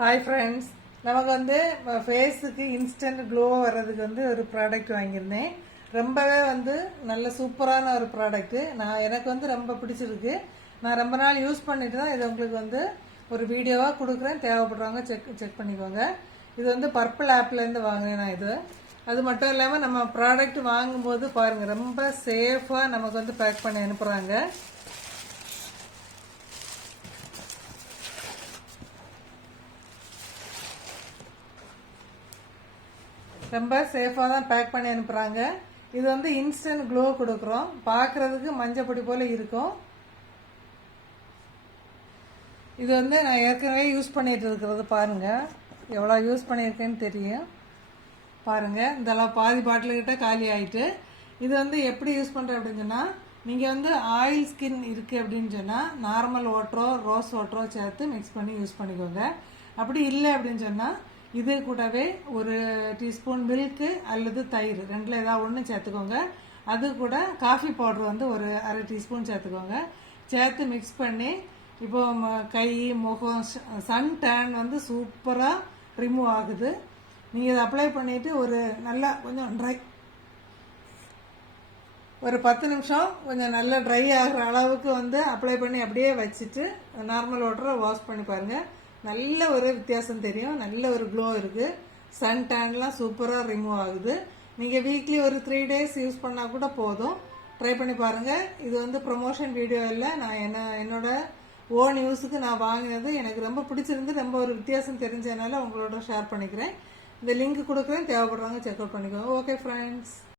Hi friends, நமக்கு வந்து ஃபேஸுக்கு இன்ஸ்டன்ட் க்ளோ வர்றதுக்கு வந்து ஒரு ப்ராடக்ட் வாங்கியிருந்தேன். ரொம்பவே வந்து நல்ல சூப்பரான ஒரு ப்ராடக்ட்டு. எனக்கு வந்து ரொம்ப பிடிச்சிருக்கு. நான் ரொம்ப நாள் யூஸ் பண்ணிட்டு தான் இது உங்களுக்கு வந்து ஒரு வீடியோவாக கொடுக்குறேன். தேவைப்படுறவங்க செக் பண்ணிக்கோங்க. இது வந்து பர்பிள் ஆப்லேருந்து வாங்கினேன் நான் இது. அது மட்டும் இல்லாமல் நம்ம ப்ராடக்ட் வாங்கும்போது பாருங்கள், ரொம்ப சேஃபாக நமக்கு வந்து பேக் பண்ணி அனுப்புகிறாங்க. ரொம்ப சேஃபாக தான் பேக் பண்ணி அனுப்புகிறாங்க. இது வந்து இன்ஸ்டன்ட் க்ளோ கொடுக்குறோம். பார்க்குறதுக்கு மஞ்சப்பொடி போல் இருக்கும். இது வந்து நான் ஏற்கனவே யூஸ் பண்ணிட்டு இருக்கிறது பாருங்கள், எவ்வளோ யூஸ் பண்ணியிருக்கேன்னு தெரியும். பாருங்கள், இதெல்லாம் பாதி பாட்டில்கிட்ட காலி ஆகிட்டு. இது வந்து எப்படி யூஸ் பண்ணுறேன் அப்படின்னு சொன்னால், நீங்கள் வந்து ஆயில் ஸ்கின் இருக்குது அப்படின்னு சொன்னால் நார்மல் வாட்டரோ ரோஸ் வாட்டரோ சேர்த்து மிக்ஸ் பண்ணி யூஸ் பண்ணிக்கோங்க. அப்படி இல்லை அப்படின்னு சொன்னால் இது கூடவே ஒரு டீஸ்பூன் மில்க்கு அல்லது தயிர் ரெண்டில் ஏதாவது ஒன்று சேர்த்துக்கோங்க. அது கூட காஃபி பவுடர் வந்து ஒரு அரை டீஸ்பூன் சேர்த்துக்கோங்க. சேர்த்து மிக்ஸ் பண்ணி இப்போ கை முகம் சன் டேன் வந்து சூப்பராக ரிமூவ் ஆகுது. நீங்கள் இதை அப்ளை பண்ணிவிட்டு ஒரு நல்லா கொஞ்சம் ஒரு 10 நிமிஷம் கொஞ்சம் நல்லா ட்ரை ஆகிற அளவுக்கு வந்து அப்ளை பண்ணி அப்படியே வச்சுட்டு நார்மல் வாட்டரை வாஷ் பண்ணி பாருங்கள். நல்ல ஒரு வித்தியாசம் தெரியும். நல்ல ஒரு க்ளோ இருக்குது. சன் டேன்லாம் சூப்பராக ரிமூவ் ஆகுது. நீங்கள் வீக்லி ஒரு 3 days யூஸ் பண்ணால் கூட போதும். ட்ரை பண்ணி பாருங்கள். இது வந்து ப்ரொமோஷன் வீடியோ இல்லை, நான் என்னோட ஓன் யூஸுக்கு நான் வாங்கினது. எனக்கு ரொம்ப பிடிச்சிருந்து, ரொம்ப ஒரு வித்தியாசம் தெரிஞ்சதுனால உங்களோட ஷேர் பண்ணிக்கிறேன். இந்த லிங்க் கொடுக்குறேன், தேவைப்படுறவங்க செக் அவுட் பண்ணிக்கோங்க. Okay friends.